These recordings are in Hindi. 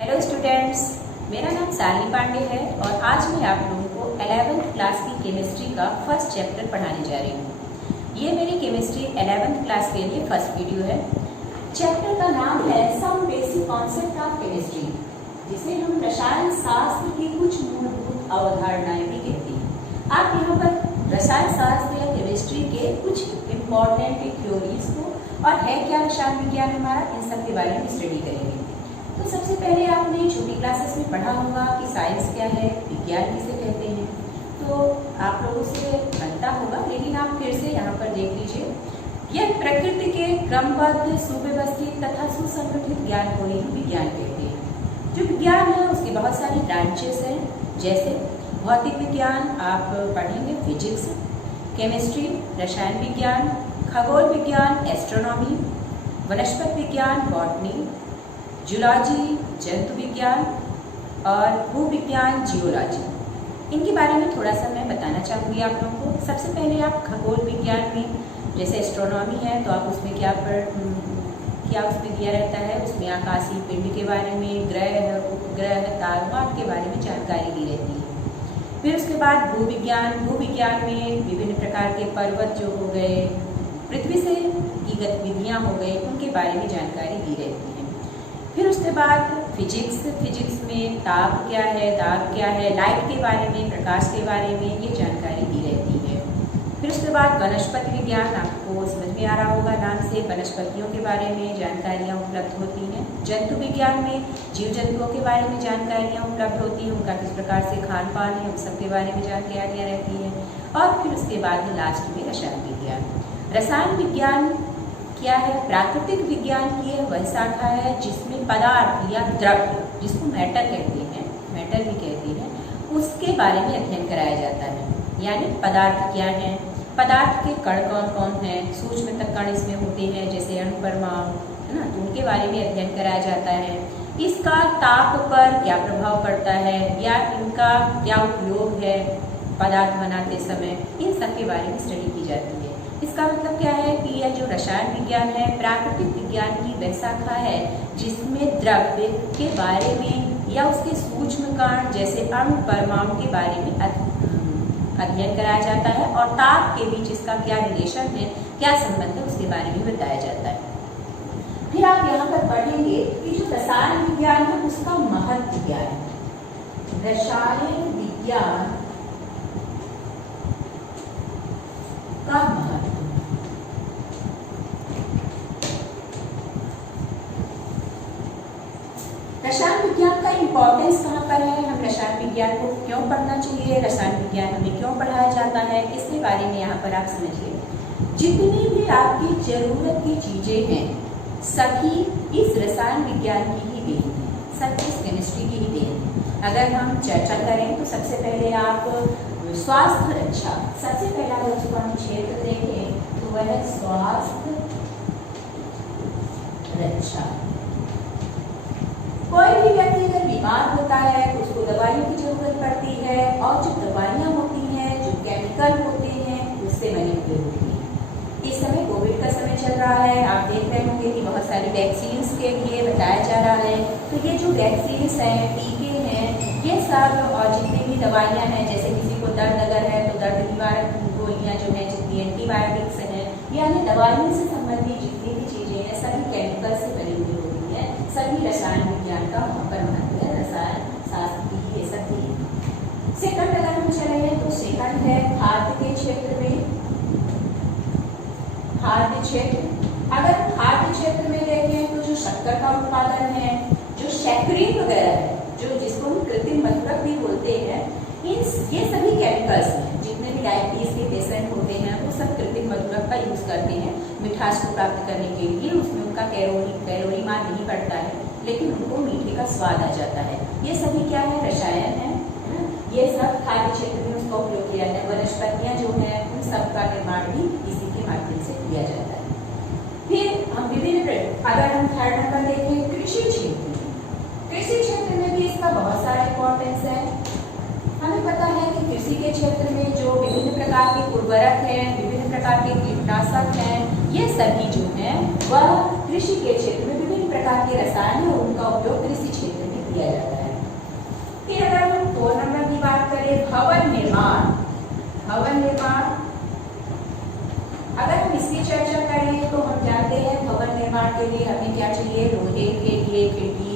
हेलो स्टूडेंट्स, मेरा नाम सालिनी पांडे है और आज मैं आप लोगों को 11th क्लास की केमिस्ट्री का फर्स्ट चैप्टर पढ़ाने जा रही हूँ। ये मेरी केमिस्ट्री 11th क्लास के लिए फर्स्ट वीडियो है। चैप्टर का नाम है some basic concept of chemistry, जिसे हम रसायन शास्त्र की कुछ मूलभूत अवधारणाएं भी कहते हैं। आप यहाँ पर रसायन शास्त्र या केमिस्ट्री के कुछ इम्पोर्टेंट थ्योरीज को और है क्या रसायन विज्ञान हमारा, इन सब के बारे में स्टडी करेंगे। तो सबसे पहले आपने छोटी क्लासेस में पढ़ा होगा कि साइंस क्या है, विज्ञान किसे कहते हैं, तो आप लोगों से बनता होगा, लेकिन आप फिर से यहाँ पर देख लीजिए। यह प्रकृति के क्रमबद्ध, सुव्यवस्थित तथा सुसंगठित ज्ञान को ही विज्ञान कहते हैं। जो विज्ञान है उसकी बहुत सारी ब्रांचेस हैं, जैसे भौतिक विज्ञान आप पढ़ेंगे फिजिक्स, केमिस्ट्री रसायन विज्ञान, खगोल विज्ञान एस्ट्रोनॉमी, वनस्पति विज्ञान बॉटनी, जूलॉजी जंतु विज्ञान और भूविज्ञान जियोलॉजी। इनके बारे में थोड़ा सा मैं बताना चाहूँगी आप लोगों को। सबसे पहले आप खगोल विज्ञान में, जैसे एस्ट्रोनॉमी है तो आप उसमें क्या उसमें दिया रहता है, उसमें आकाशीय पिंड के बारे में, ग्रह उपग्रह तारों के बारे में जानकारी दी रहती है। फिर उसके बाद भूविज्ञान में विभिन्न प्रकार के पर्वत जो हो गए, पृथ्वी से की गतिविधियाँ हो गई, उनके बारे में जानकारी दी रहती है। फिर उसके बाद फिजिक्स में ताप क्या है, दाब क्या है, लाइट के बारे में, प्रकाश के बारे में ये जानकारी दी रहती है। फिर उसके बाद वनस्पति विज्ञान, आपको समझ में आ रहा होगा नाम से, वनस्पतियों के बारे में जानकारियाँ उपलब्ध होती हैं। जंतु विज्ञान में जीव जंतुओं के बारे में जानकारियाँ उपलब्ध होती हैं, उनका किस प्रकार से खान पान है, उन सब के बारे में जानकारियाँ रहती हैं। और फिर उसके बाद लास्ट में रसायन विज्ञान। रसायन विज्ञान क्या है? प्राकृतिक विज्ञान की वह शाखा है जिसमें पदार्थ या द्रव्य, जिसको मैटर कहते हैं, मैटर भी कहते हैं, उसके बारे में अध्ययन कराया जाता है। यानी पदार्थ क्या है, पदार्थ के कण कौन कौन हैं, सूक्ष्म तक कण इसमें होते हैं, जैसे अणु परमाणु, है ना, तो उनके बारे में अध्ययन कराया जाता है। इसका ताप पर क्या प्रभाव पड़ता है या इनका क्या उपयोग है पदार्थ बनाते समय, इन सब के बारे में स्टडी की जाती है। इसका मतलब क्या है कि यह जो रसायन विज्ञान है प्राकृतिक विज्ञान की वह शाखा है जिसमें द्रव्य के बारे में या उसके सूक्ष्म कण जैसे अणु परमाणु के बारे में अध्ययन कराया जाता है और ताप के बीच इसका क्या रिलेशन है, क्या संबंध है, उसके बारे में बताया जाता है। फिर आप यहाँ पर पढ़ेंगे कि जो रसायन विज्ञान है उसका महत्व क्या है। रसायन विज्ञान का महत्व, रसायन विज्ञान का इम्पोर्टेंस कहाँ पर है, हम रसायन विज्ञान को क्यों पढ़ना चाहिए, रसायन विज्ञान हमें क्यों पढ़ाया जाता है, इसके बारे में यहाँ पर आप समझिए। जितनी भी आपकी जरूरत की चीजें हैं सभी इस रसायन विज्ञान की ही देन है, सब इस केमिस्ट्री की ही देन है। अगर हम चर्चा करें तो सबसे पहले आप स्वास्थ्य रक्षा, सबसे पहला अगर उसको हम क्षेत्र देखें तो वह है स्वास्थ्य रक्षा। कोई भी व्यक्ति अगर बीमार होता है तो उसको दवाइयों की जरूरत पड़ती है और जो दवाइयाँ होती हैं, जो केमिकल होते हैं, उससे बनी हुई होती है। इस समय कोविड का समय चल रहा है, आप देख रहे होंगे कि बहुत सारी वैक्सीन्स के लिए बताया जा रहा है। तो ये जो वैक्सीन्स हैं, टीके हैं, ये सब और जितनी भी दवाइयाँ हैं, जैसे किसी को दर्द अगर है तो दर्द निवारक गोलियाँ जो है, जितनी एंटीबायोटिक्स हैं, यानी दवाइयों से संबंधित जितनी भी चीज़ें हैं सभी केमिकल से बनी हुई होती हैं। सभी रसायन विज्ञान का वहाँ पर महत्व है, रसायन शास्त्र की ये सब भी। सेकंड अगर हम चले तो सेकंड है खाद्य के क्षेत्र में, खाद्य क्षेत्र। अगर खाद्य क्षेत्र में देखें तो जो शक्कर का उत्पादन है, जो शैकरीन वगैरह है, जो जिसको हम कृत्रिम मधुरक भी बोलते हैं, ये सभी केमिकल्स हैं। जितने भी डायबिटीज के पेशेंट होते हैं वो सब कृत्रिम मधुरक का यूज करते हैं मिठास को प्राप्त करने के लिए। उसमें उनका कैलोरी मान नहीं बढ़ता है, लेकिन उनको मीठे का स्वाद आ जाता है। ये सभी क्या है, रसायन है। ये सब खाद्य क्षेत्र में उसका उपयोग किया जाता है। वनस्पतियाँ जो है उन सब का निर्माण भी इसी के माध्यम से किया जाता है। फिर हम विभिन्न, अगर हम थर्ड नंबर देखें कृषि क्षेत्र, कृषि क्षेत्र में भी इसका बहुत सारा इम्पोर्टेंस है। हमें पता है कि कृषि के क्षेत्र में जो विभिन्न प्रकार के उर्वरक हैं, विभिन्न प्रकार के कीटनाशक हैं, ये सभी जो हैं वह कृषि के क्षेत्र में विभिन्न प्रकार के रसायन है, उनका उपयोग कृषि क्षेत्र में किया जाता है। फिर अगर हम 4 नंबर की बात करें, भवन निर्माण। भवन निर्माण, अगर हम इसकी चर्चा करें तो हम जानते हैं भवन निर्माण के लिए हमें क्या चाहिए, लोहे के लिए खिड़की,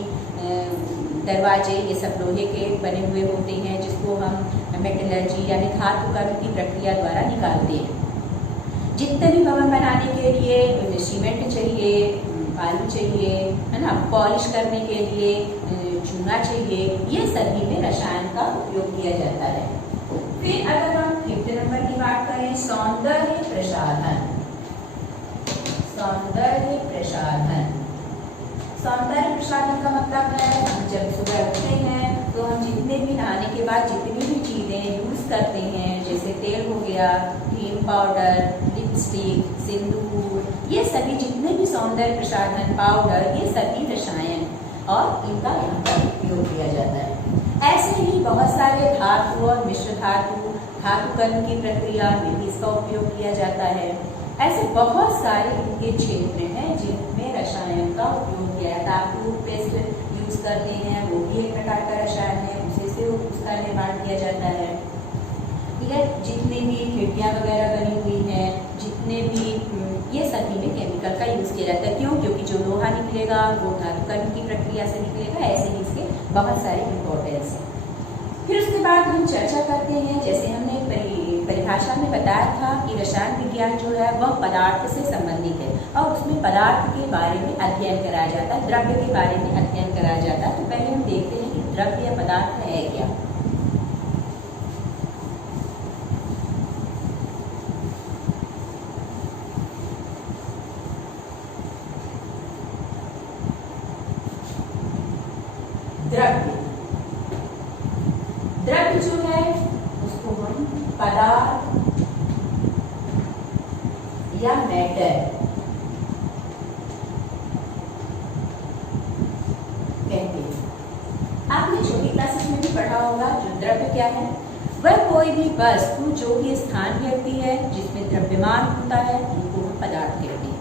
दरवाजे, ये सब लोहे के बने हुए होते हैं, जिसको हम मेटलर्जी यानी धातु कर्म की प्रक्रिया द्वारा निकालते हैं। जितने भी भवन बनाने के लिए सीमेंट चाहिए, बालू चाहिए, है ना, पॉलिश करने के लिए चूना चाहिए, ये सभी में रसायन का उपयोग किया जाता है। फिर अगर हम 5th नंबर की बात करें, सौंदर्य प्रसाधन। सौंदर्य प्रसाधन, सौंदर्य प्रसाधन का मतलब है हम जब सुबह उठते हैं तो हम जितने भी नहाने के बाद जितनी भी चीजें यूज करते हैं, जैसे तेल हो गया, क्रीम पाउडर, लिपस्टिक, सिंदूर, ये सभी जितने भी सौंदर्य प्रसाधन, पाउडर, ये सभी रसायन और इनका यहाँ पर उपयोग किया जाता है। ऐसे ही बहुत सारे धातु और मिश्र धातु, धातु कर्म की प्रक्रिया में भी इसका उपयोग किया जाता है। ऐसे बहुत सारे इनके क्षेत्र हैं जिनमें रसायन का उपयोग किया जाता है। टूथपेस्ट यूज करते हैं, वो भी एक प्रकार का रसायन है, उसे से उसका निर्माण किया जाता है। ठीक है, जितनी भी खिड़कियाँ वगैरह बनी हुई हैं, जितने भी ये सभी में केमिकल का यूज किया जाता है। क्यों? क्योंकि जो लोहा निकलेगा वो धातु कर्म की प्रक्रिया से निकलेगा। ऐसे ही इसके बहुत सारे इम्पोर्टेंस है। फिर उसके बाद हम चर्चा करते हैं, जैसे हमने परिभाषा में बताया था कि रसायन विज्ञान जो है वह पदार्थ से संबंधित है और उसमें पदार्थ के बारे में अध्ययन कराया जाता है, द्रव्य के बारे में अध्ययन कराया जाता है। तो पहले हम देखते हैं कि द्रव्य या पदार्थ है क्या। द्रव्य, द्रव्य जो है उसको हम पदार्थ या मैटर कहते हैं। आपने छोटी क्लासेस में भी पढ़ा होगा जो द्रव्य क्या है, वह कोई भी वस्तु जो भी स्थान घेरती है जिसमें द्रव्यमान होता है उनको हम पदार्थ कहते हैं।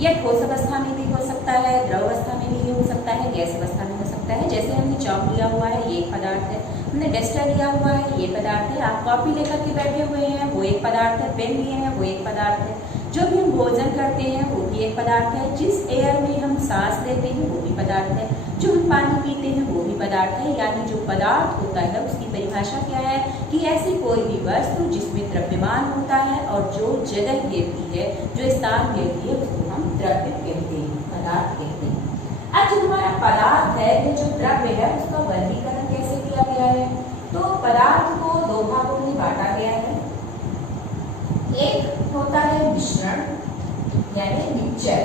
यह ठोस अवस्था में भी हो सकता है, द्रव अवस्था में भी हो सकता है, गैस अवस्था में हो सकता है। जैसे हमने चॉक लिया हुआ है, ये एक पदार्थ है। हमने डस्टर लिया हुआ है, ये पदार्थ है। आप कॉपी लेकर के बैठे हुए हैं, वो एक पदार्थ है। पेन लिए हैं, वो एक पदार्थ है। जो भी हम भोजन करते हैं वो भी एक पदार्थ है। जिस एयर में हम सांस लेते हैं वो भी पदार्थ है। जो हम पानी पीते हैं वो भी पदार्थ है। यानी जो पदार्थ होता है उसकी परिभाषा क्या है कि ऐसी कोई भी वस्तु जिसमें द्रव्यमान होता है और जो जगह घेरती है, जो स्थान घेरती है, उसको हम द्रव्य कहते हैं, पदार्थ कहते हैं। अब जो हमारा पदार्थ है, ये जो द्रव्य है, उसका वर्गीकरण कैसे किया गया है? तो पदार्थ को दो भागों में बांटा गया है। एक होता है मिश्रण यानी मिक्सचर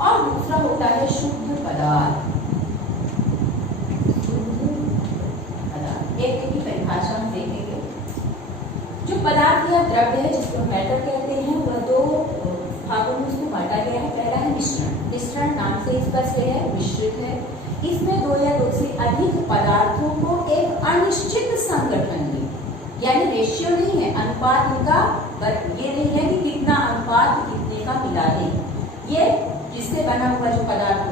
और दूसरा होता है शुद्ध पदार्थ। एक की परिभाषा हम देखेंगे। जो पदार्थ या द्रव्य है जिसको मैटर कहते हैं, वह दो भागों में उसको बांटा गया है। पहला है मिश्रण। मिश्रण नाम से स्पष्ट है, मिश्रित है। इसमें दो या दो से अधिक पदार्थों को एक अनिश्चित संगठन में, यानी रेशियो नहीं है, अनुपात इनका ये नहीं है कि कितना अनुपात कितने का मिला दें। ये जिससे बना हुआ जो पदार्थ,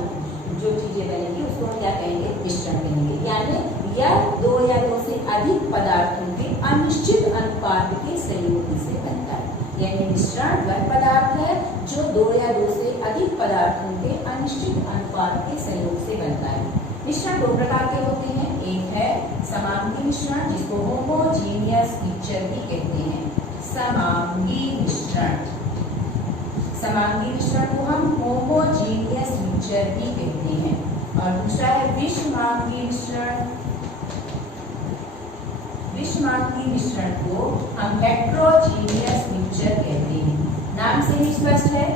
जो चीजें बनेगी उसको हम क्या कहेंगे? मिश्रण कहेंगे। यानी यह दो या दो से अधिक पदार्थों के अनिश्चित अनुपात के संयोग से बनता है। यानी मिश्रण वह पदार्थ है जो दो या दो से अधिक पदार्थों के अनिश्चित अनुपात के संयोग से बनता है। मिश्रण दो प्रकार के होते हैं। एक है समांगी मिश्रण जिसको होमोजीनियस मिक्सचर भी कहते हैं। समांगी मिश्रण, समांगी मिश्रण को हम होमोजीनियस मिक्सचर भी कहते हैं। और दूसरा है विषमांगी मिश्रण। विषमांगी मिश्रण को हम हेट्रोजीनियस मिक्सचर कहते हैं। नाम से ही स्पष्ट है।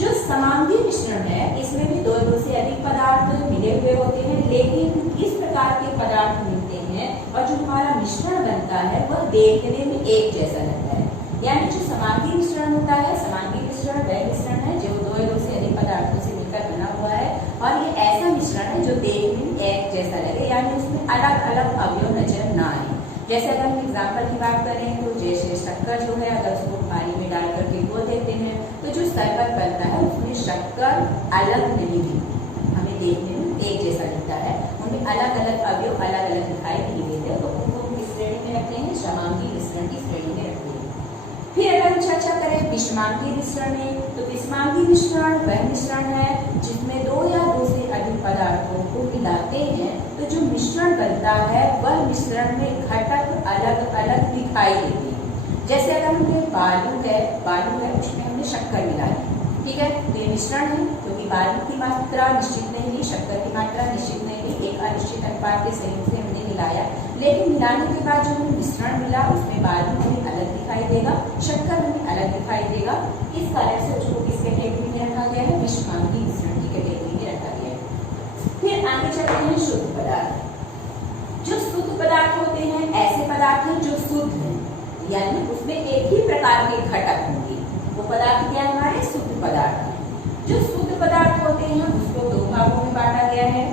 जो समांगी मिश्रण है इसमें भी दो से अधिक पदार्थ मिले हुए होते हैं, लेकिन इस प्रकार के पदार्थ मिलते हैं और जो हमारा मिश्रण बनता है वह देखने में एक जैसा लगता है। यानी जो समांगी मिश्रण होता है, समांगी मिश्रण वह मिश्रण है जो दो से अधिक पदार्थों से मिलकर बना हुआ है और ये ऐसा मिश्रण है जो देखने में एक जैसा लगे, यानी उसमें अलग अलग अवयव नजर ना आए। जैसे अगर हम एग्जाम्पल की बात करें तो जैसे शक्कर जो है अगर उसको पानी में डाल करके घोल देते हैं तो जो शरबत बनता है उसमें शक्कर अलग नहीं दिखती, हमें देखने में एक जैसा दिखता है। उनमें अलग अलग अवयव अलग अलग दिखाई नहीं देते, तो उनको हम किस श्रेणी में रखते हैं? समांगी मिश्रण की श्रेणी में रखते हैं। फिर अगर हम चर्चा करें विषमांगी मिश्रण में, तो विषमांगी मिश्रण वह मिश्रण है जिसमें दो या दो से अधिक पदार्थों को मिलाते हैं, तो जो मिश्रण बनता है वह मिश्रण में घटक अलग अलग दिखाई देते हैं। जैसे अगर हमने बालू है उसमें हमने शक्कर मिलाई, ठीक है, तो ये मिश्रण है क्योंकि बालू की मात्रा निश्चित नहीं है, शक्कर की मात्रा निश्चित नहीं है, एक अनिश्चित अनुपात के संयोग से हमने मिलाया, लेकिन मिलाने के बाद जो हमें मिश्रण मिला उसमें बालू हमें अलग दिखाई देगा, शक्कर हमें अलग दिखाई देगा। इस कारण से उसको किस कैटेगरी में रखा गया है? विषमांगी मिश्रण की कैटेगरी में रखा गया है। फिर आगे चलते हैं शुद्ध पदार्थ। जो शुद्ध पदार्थ होते हैं ऐसे पदार्थ हैं जो शुद्ध हैं, यानी उसमें एक ही प्रकार के घटक होंगे, वो पदार्थ क्या है? हमारे शुद्ध पदार्थ हैं। जो शुद्ध पदार्थ होते हैं उसको दो भागों में बांटा गया है।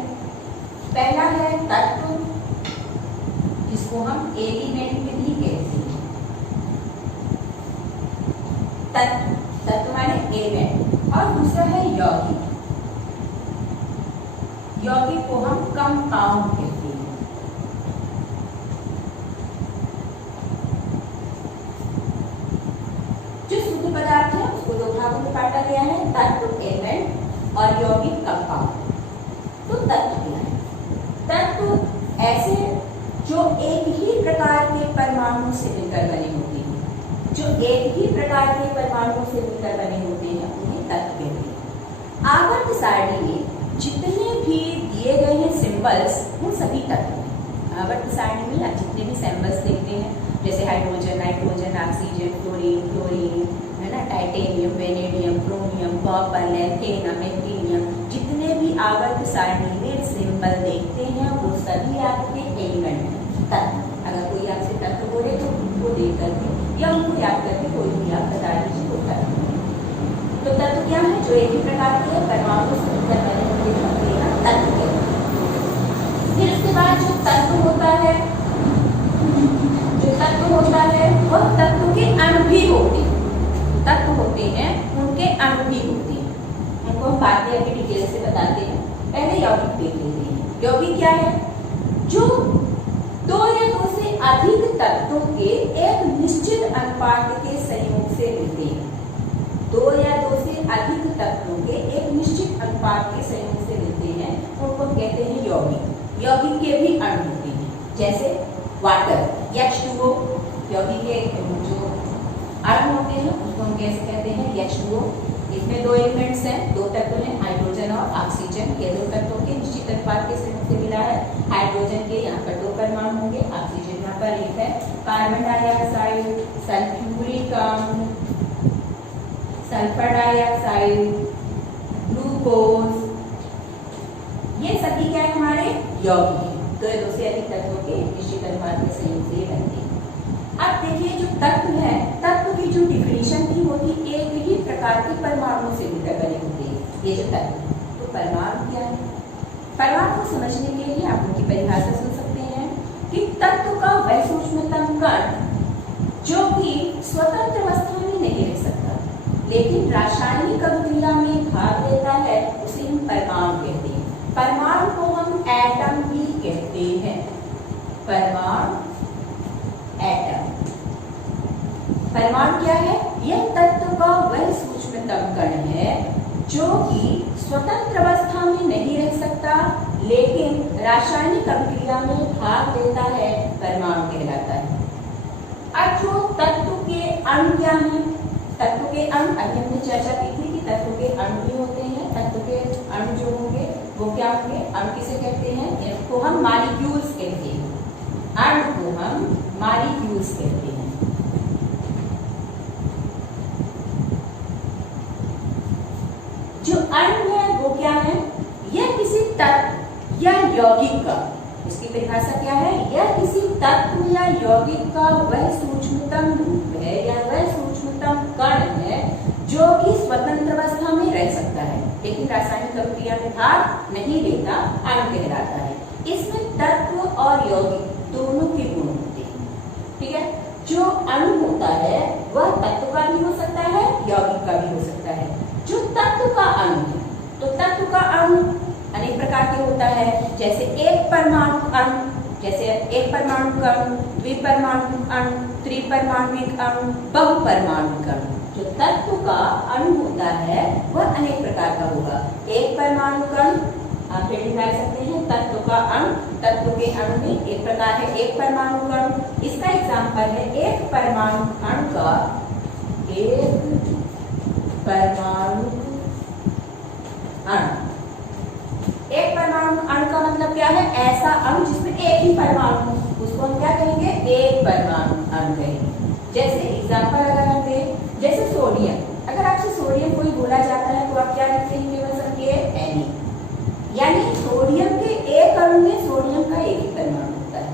पहला है तत्व, जिसको हम एलिमेंट भी कहते हैं। तत्व माने एलिमेंट, और दूसरा है यौगिक। यौगिक को हम कंपाउंड कहते हैं। जो शुद्ध पदार्थ है उसको दो भागों में बांटा गया है, तत्व एलिमेंट और यौगिक कंपाउंड। तो तत्व क्या है? तत्व ऐसे जो एक ही प्रकार के परमाणु से मिलकर बने होते हैं, जो एक ही प्रकार के परमाणु से मिलकर बने होते हैं उन्हें तत्व कहते हैं। आवर्त सारणी में जितने भी दिए गए हैं सिंबल्स वो सभी तत्व हैं। आवर्त सारणी में जितने भी सिंबल्स देखते हैं जैसे हाइड्रोजन, नाइट्रोजन, ऑक्सीजन, क्लोरीन, है ना, titanium, vanadium, chromium, copper, lanthanum, actinium, जितने भी आवर्त सारणी में सिंबल देखते हैं वो सभी आपके एलिमेंट हैं, तत्व। अगर कोई आपसे तत्व बोले तो उनको देख करके या उनको याद करके कोई भी आप बता दीजिए वो तत्व। तो तत्व क्या है? जो एक ही प्रकार के परमाणु से मिलकर बने होते हैं तत्व कहते हैं। फिर उसके बाद जो तत्व होता है वह तत्व के अणु भी होते हैं। तत्व होते हैं उनके अणु भी होते हैं, उनको हम बाद में अभी डिटेल से बताते हैं। पहले यौगिक देख लेते हैं। यौगिक क्या है? जो दो या दो से अधिक तत्वों के एक निश्चित अनुपात के संयोग से मिलते हैं। दो या दो से अधिक तत्वों के एक निश्चित अनुपात के संयोग से मिलते हैं, उनको कहते हैं यौगिक। यौगिक के भी अणु होते हैं, जैसे वाटर H2O, यौगिक के जो अणु होते हैं उसको हम कैसे कहते हैं? H2O। इसमें दो एलिमेंट्स हैं, दो तत्व हैं, हाइड्रोजन और ऑक्सीजन। ये दो तत्वों के निश्चित अनुपात के संयोग से मिला है। हाइड्रोजन के यहाँ पर दो परमाणु होंगे, ऑक्सीजन यहाँ पर एक है। कार्बन डाइऑक्साइड, सल्फ्यूरिक अम्ल, सल्फर डाइऑक्साइड, ग्लूकोज, ये सभी क्या है? हमारे यौगिक हैं। दो से अधिक तत्वों के निश्चित अनुपात के संयोग से बनते हैं। अब देखिए जो तत्व है, तत्व की जो डिफिनीशन थी वो थी एक ही प्रकार के परमाणु से मिलकर बने होते हैं ये जो तत्व। तो परमाणु क्या है? परमाणु को समझने के लिए आप उनकी परिभाषा सुन सकते हैं कि तत्व का वह सूक्ष्मतम कण जो कि स्वतंत्र अवस्था में नहीं रह सकता लेकिन रासायनिक अभिक्रिया में भाग लेता है, उसे हम परमाणु कहते हैं। परमाणु को हम एटम भी कहते हैं। परमाणु, एटम। परमाणु क्या है? यह तत्व का वह सूक्ष्मतम कण है जो कि स्वतंत्र अवस्था में नहीं रह सकता लेकिन रासायनिक अभिक्रिया में भाग लेता है, परमाणु कहलाता है। अब जो तत्व के अणु क्या हैं? तत्व के अणु अभी हमने चर्चा की थी कि तत्व के अणु भी होते हैं। तत्व के अणु जो होंगे वो क्या होंगे? अणु किसे कहते हैं? इनको हम मॉलिक्यूल्स कहते हैं। अणु को हम मॉलिक्यूल्स कहते हैं। जो अणु है वो क्या है? यह किसी तत्व या यौगिक का, इसकी परिभाषा क्या है? यह किसी तत्व या यौगिक का वह सूक्ष्मतम रूप है या वह सूक्ष्मतम कण है जो कि स्वतंत्र अवस्था में रह सकता है लेकिन रासायनिक अभिक्रिया में भाग नहीं लेता, अणु कहलाता है। इसमें तत्व और यौगिक दोनों के गुण होते हैं, ठीक है। जो अणु होता है वह तत्व का भी हो सकता है, यौगिक का भी हो सकता है। जो तत्व का अणु है, तो तत्व का अणु अनेक प्रकार के होता है, जैसे एक परमाणु अणु, जैसे एक परमाणु अणु, द्विपरमाणु अणु, त्रिपरमाणुक अणु, बहुपरमाणुक अणु। जो तत्व का अणु होता है वह अनेक प्रकार का होगा। एक परमाणु अणु आप हेडिंग डाल सकते हैं, तत्व का अणु, तत्व के अणु में एक प्रकार है एक परमाणु अणु। इसका एग्जाम्पल है एक परमाणु अणु का, एक परमाणु अणु। एक परमाणु अणु का मतलब क्या है? ऐसा अणु जिसमें एक ही परमाणु, उसको हम क्या कहेंगे? एक परमाणु अणु कहेंगे। जैसे एग्जाम्पल अगर हम दें, जैसे सोडियम, अगर आपसे सोडियम कोई बोला जाता है तो आप क्या लिखते हैं केवल संकेत Na, यानी सोडियम के एक अणु में सोडियम का एक ही परमाणु होता है।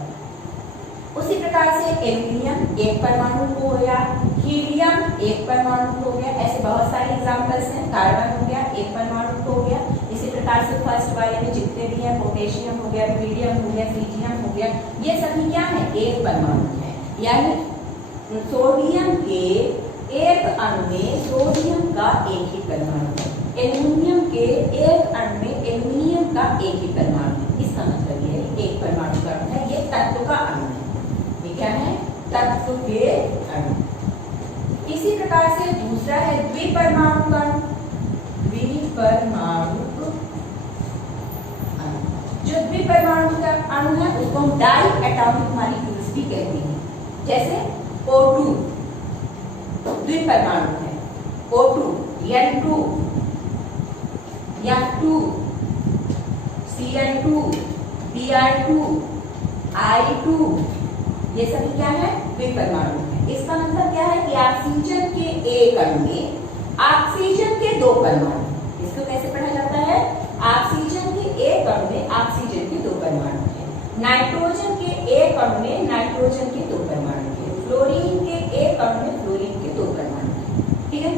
उसी प्रकार से एल्यूमिनियम एक परमाणु हो गया, हीलियम एक परमाणु हो गया, ऐसे बहुत सारे एग्जांपल्स हैं। कार्बन हो गया एक परमाणु हो गया। इसी प्रकार से फर्स्ट वाले में जितने भी हैं, पोटेशियम हो गया, रुबिडियम हो गया, सीजियम हो गया, ये सभी क्या है? एक परमाणु है। यानी सोडियम के एक अणु में सोडियम का एक ही परमाणु है, एल्यूमिनियम के एक अणु में एल्यूमिनियम का एक ही परमाणु है। इसका मतलब ये एक परमाणु का अणु है, ये तत्व का अणु है। ये क्या है? तत्व के अणु। इसी प्रकार से दूसरा है द्विपरमाणु अणु। द्विपरमाणु अणु, जो द्विपरमाणु का अणु है उसको हम डाई एटॉमिक मॉलिक्यूल्स भी कहते हैं। जैसे O2 द्विपरमाणु है, O2, N2, F2, Cl2, Br2, I2, ये सभी क्या है? द्विपरमाणु है। इसका मतलब क्या है कि ऑक्सीजन के एक अणु में ऑक्सीजन के दो परमाणु। इसको कैसे पढ़ा जाता है? ऑक्सीजन के एक अणु में ऑक्सीजन के दो परमाणु है, नाइट्रोजन के एक अणु में नाइट्रोजन के दो परमाणु है, फ्लोरीन के एक अणु में फ्लोरीन के दो परमाणु है। ठीक है।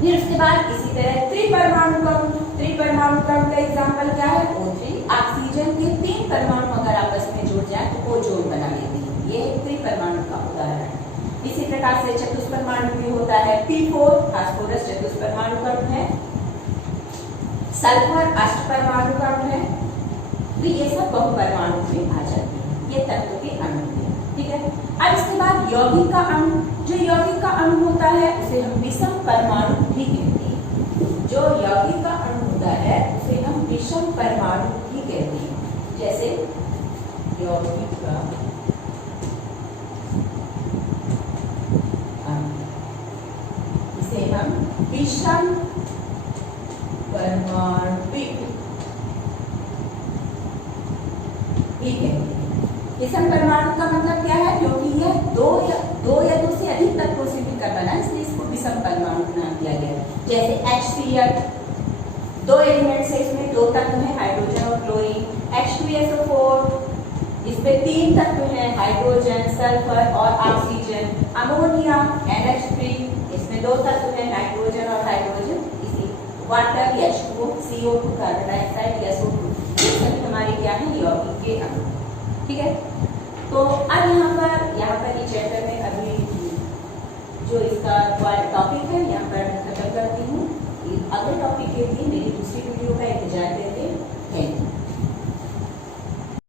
फिर उसके बाद इसी तरह त्रिपरमाणु अणु। त्रिपरमाणु अणु का एग्जांपल क्या है? O3। ऑक्सीजन के तीन परमाणु अगर आपस में जुड़ जाए तो ओजोन बना लेते हैं, ये त्रिपरमाणु का उदाहरण है। इसी प्रकार से चतुष्परमाणु भी होता है, P4 फास्फोरस चतुष्परमाणु अणु है, सल्फर अष्टपरमाणु अणु है। तो ये सब बहुपरमाणु में आ जाते हैं, ये तत्व के अणु हैं। ठीक है। अब इसके बाद यौगिक का अणु। जो यौगिक का अणु होता है उसे हम विषम परमाणु भी कहते हैं। जो यौगिक का अणु होता है उसे हम विषम परमाणु भी कहते हैं। जैसे यौगिक का अणु, इसे हम विषम परमाणु भी कहते हैं। विषम परमाणु का मतलब क्या है? क्योंकि यह दो या दो से अधिक तत्वों से मिलकर बना, इसलिए इसको विषम परमाणु नाम दिया गया। जैसे HCl, दो एलिमेंट्स है, इसमें दो तत्व हैं, हाइड्रोजन और क्लोरीन। H2SO4, इसमें तीन तत्व हैं, हाइड्रोजन, सल्फर और ऑक्सीजन। अमोनिया NH3, इसमें दो तत्व हैं, नाइट्रोजन और हाइड्रोजन। इसी water H2O, CO2 carbon dioxide, SO2, ये सभी हमारे क्या है? यौगिक के अणु। ठीक है। तो